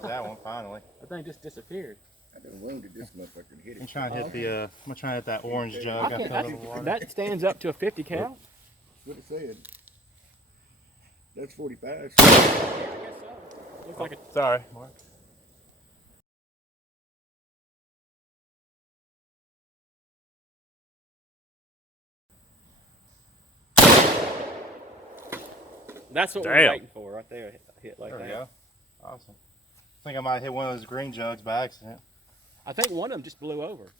There's that one finally. The thing just disappeared. I done wounded this motherfucker and hit it. I'm trying to hit the. I'm gonna try to hit that orange jug. I filled with water. That stands up to a 50 cal. That's what it said. That's 45. Looks like a Sorry, Mark. That's what Damn. we're waiting for right there. Hit like There we that. go. Awesome. I think I might hit one of those green jugs by accident. I think one of them just blew over.